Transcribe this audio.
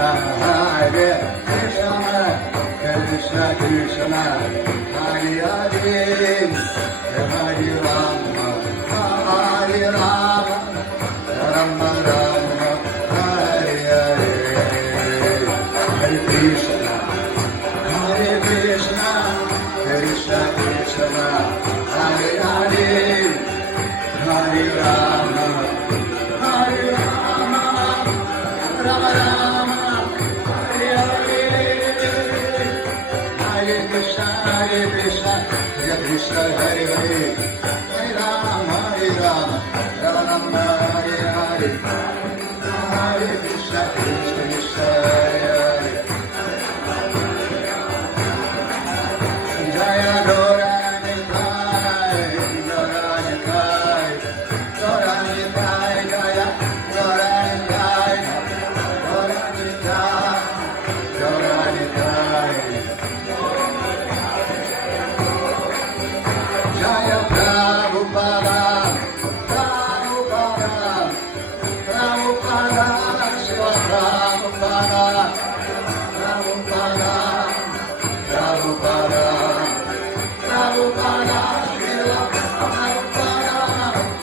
Hare Krishna, Krishna Krishna, Hare Hare, Hare Rama, Hare Rama, Rama Rama, Hare Hare, Hare Krishna, Krishna Krishna, Hare Hare, Hare Rama, Hare Rama, Rama Rama, Hare Hare, Hare Krishna, Krishna Hare Hare, Hare Rama, Rama Rama, Hare Hare, Hare Krishna, Krishna